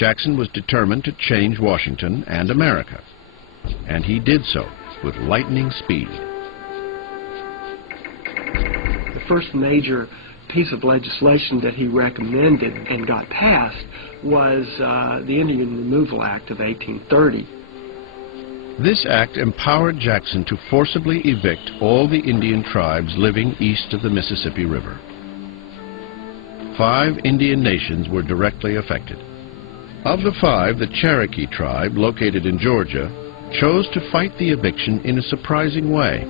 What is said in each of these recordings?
Jackson was determined to change Washington and America, and he did so with lightning speed. The first major piece of legislation that he recommended and got passed was the Indian Removal Act of 1830. This act empowered Jackson to forcibly evict all the Indian tribes living east of the Mississippi River. 5 Indian nations were directly affected. Of the 5, the Cherokee tribe, located in Georgia, chose to fight the eviction in a surprising way.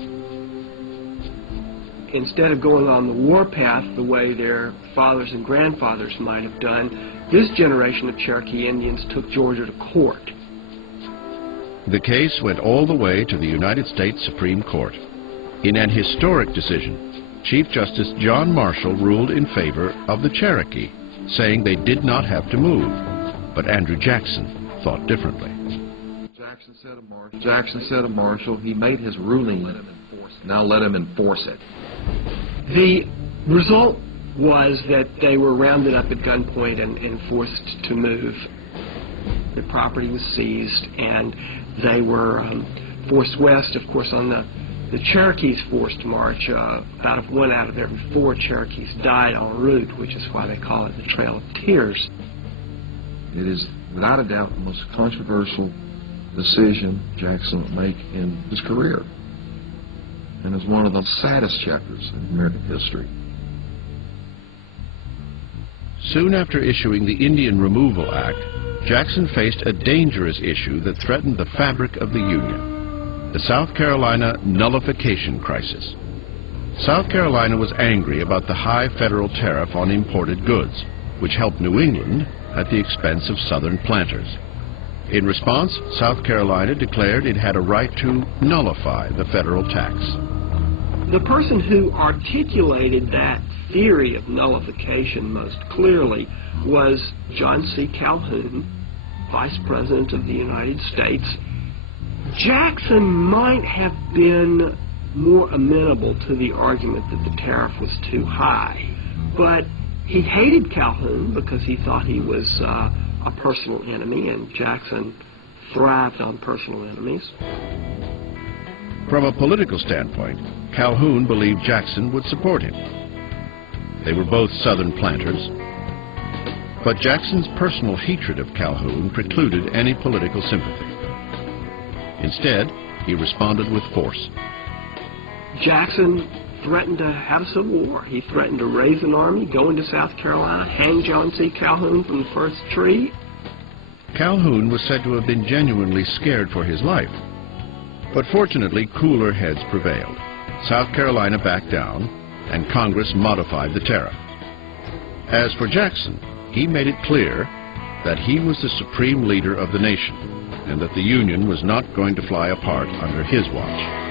Instead of going on the warpath the way their fathers and grandfathers might have done, this generation of Cherokee Indians took Georgia to court. The case went all the way to the United States Supreme Court. In an historic decision, Chief Justice John Marshall ruled in favor of the Cherokee, saying they did not have to move. But Andrew Jackson thought differently. Jackson said of Marshall, he made his ruling, now let him enforce it. The result was that they were rounded up at gunpoint and forced to move. Their property was seized, and they were forced west. Of course, on the Cherokees' forced march, about 1 out of every 4 Cherokees died en route, which is why they call it the Trail of Tears. It is, without a doubt, the most controversial decision Jackson would make in his career, and is one of the saddest chapters in American history. Soon after issuing the Indian Removal Act, Jackson faced a dangerous issue that threatened the fabric of the Union: the South Carolina nullification crisis. South Carolina was angry about the high federal tariff on imported goods, which helped New England at the expense of Southern planters. In response, South Carolina declared it had a right to nullify the federal tax. The person who articulated that theory of nullification most clearly was John C. Calhoun, Vice President of the United States. Jackson might have been more amenable to the argument that the tariff was too high, but he hated Calhoun because he thought he was a personal enemy, and Jackson thrived on personal enemies. From a political standpoint, Calhoun believed Jackson would support him. They were both Southern planters, but Jackson's personal hatred of Calhoun precluded any political sympathy. Instead, he responded with force. Jackson threatened to have a civil war. He threatened to raise an army, go into South Carolina, hang John C. Calhoun from the first tree. Calhoun was said to have been genuinely scared for his life. But fortunately, cooler heads prevailed. South Carolina backed down, and Congress modified the tariff. As for Jackson, he made it clear that he was the supreme leader of the nation, and that the Union was not going to fly apart under his watch.